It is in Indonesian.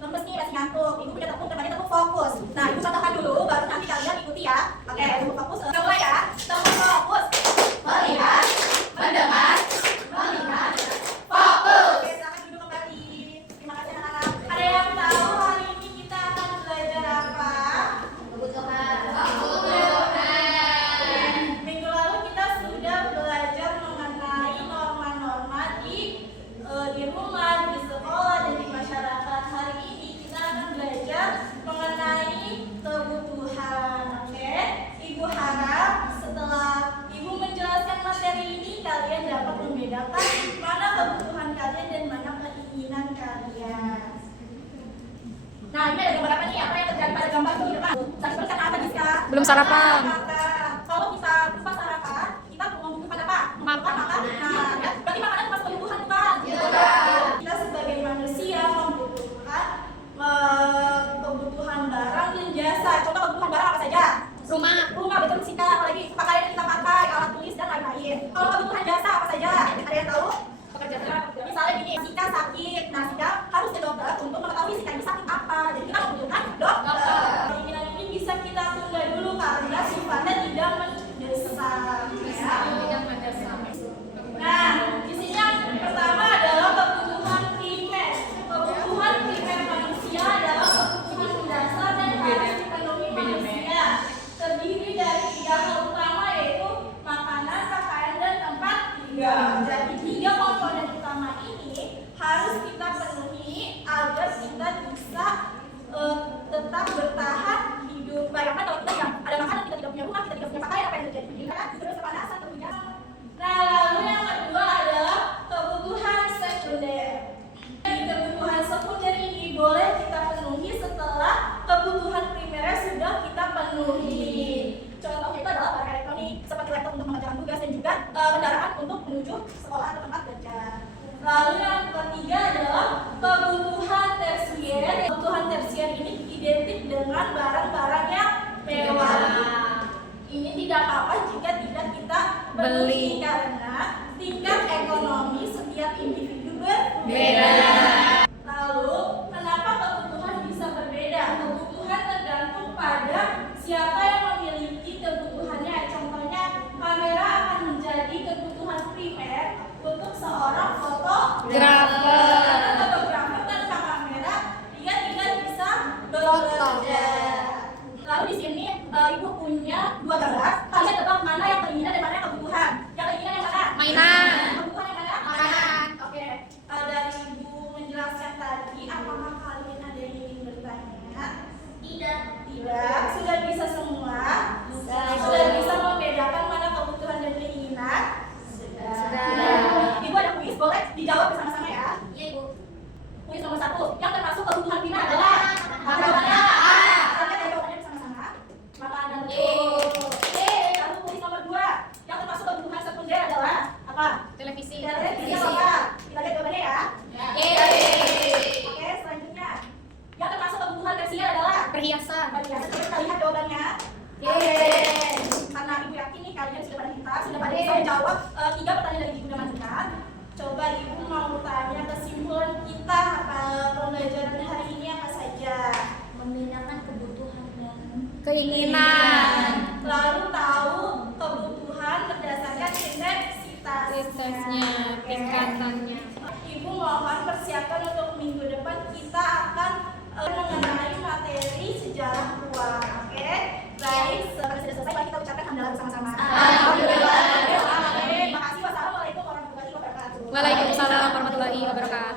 lemes nih, masih ngantuk. Ibu udah tepuk fokus. Nah, ibu contohkan dulu, baru nanti kalian ikuti ya. Oke, ibu fokus. Mulai ya. Tepuk fokus. Melihat, mendengar, melihat, fokus. Oke, silakan duduk kembali. Terima kasih anak-anak. Ada yang tahu hari ini kita akan belajar apa? Kebutuhan. Minggu lalu kita sudah belajar mengenai norma-norma di rumah, di sekolah, dan di masyarakat. Hari ini kita akan belajar mengenai kebutuhan. Oke, Ibu harap setelah Ibu menjelaskan materi ini, kalian dapat membedakan mana kebutuhan kalian dan mana keinginan kalian. Nah, ini ada gambar apa nih? Apa yang terjadi pada gambar ini? Saksikan apa bisa? Belum sarapan. Kalau kita lupa sarapan, kita membutuhkan apa? Makan. Nah, ya, berarti makanan termasuk kebutuhan bukan? Kita sebagai manusia membutuhkan kebutuhan barang dan jasa. Contoh kebutuhan barang apa saja? Rumah betul sih, apalagi pakaian yang kita pakai, alat tulis dan lain-lain. Kalau kebutuhan jasa apa saja? Ada yang tahu? Misalnya gini, Sika sakit, nah Sika harus ke dokter untuk mengetahui Sika ini sakit apa. Jadi kita membutuhkan dokter. Keinginan ini bisa kita tunda dulu karena sifatnya tidak mendesak. Nah, di sini yang pertama adalah kebutuhan primer. Kebutuhan primer manusia adalah kebutuhan mendasar dan harus dipenuhi manusia. Terdiri dari 3 hal utama, yaitu makanan, pakaian, dan tempat tinggal. Jadi 3 komponen utama ini harus kita penuhi agar kita bisa tetap bertahan hidup. Bayangkan kalau kita ada makanan, kita tidak punya rumah, kita tidak punya pakaian, apa yang terjadi? Kan terus kepanasan tentunya. Nah, lalu yang kedua adalah kebutuhan sekunder. Di kebutuhan sekunder ini boleh kita penuhi setelah kebutuhan primernya sudah kita penuhi. Contohnya itu adalah barang elektronik seperti laptop untuk mengerjakan tugas dan juga kendaraan untuk menuju sekolah atau tempat kerja. Lalu yang ketiga adalah kebutuhan tersier. Kebutuhan tersier ini identik dengan barang-barang yang mewah. Ini tidak apa-apa jika tidak kita beli karena tingkat ekonomi setiap individu berbeda. Lalu, kenapa kebutuhan bisa berbeda? Kebutuhan tergantung pada siapa yang memiliki kebutuhannya. Contohnya, kamera akan menjadi kebutuhan primer untuk seorang fotografer. Karena fotografer tanpa kamera, dia tidak bisa bekerja. Lalu di sini ibu punya 2 gambar. Kalian tebak mana yang keinginan dan mana yang kebutuhan? Yang keinginan yang mana? Mainan. Kebutuhan yang mana? Makanan. Oke. Dari ibu menjelaskan tadi, apakah kalian ada yang ingin bertanya? Tidak. Sudah bisa semua? Sudah bisa membedakan mana kebutuhan dan keinginan? Sudah. Ibu ada kuis, boleh dijawab bersama-sama ya? Iya, Ibu. Kuis nomor 1, yang termasuk kebutuhan primer adalah makanan. Makanan betul. Lalu kuis nomor 2, yang termasuk kebutuhan sekunder adalah apa? Televisi. Apa? Kita lihat jawabannya ya. Oke, selanjutnya, yang termasuk kebutuhan tersier adalah Perhiasan. Coba kita lihat jawabannya. Karena ibu yakin nih kalian sudah pada pintar, sudah pada bisa menjawab 3 pertanyaan dari ibu Damankan. Coba ibu mau tanya kesimpulan kita pembelajaran hari ini apa saja? Membedakan kebutuhan dan Keinginan. Lalu tahu kebutuhan berdasarkan intensitasnya, tingkatannya. Ibu mohon persiapkan untuk minggu depan kita akan mengenai materi sejarah uang. Oke? Baik, seperti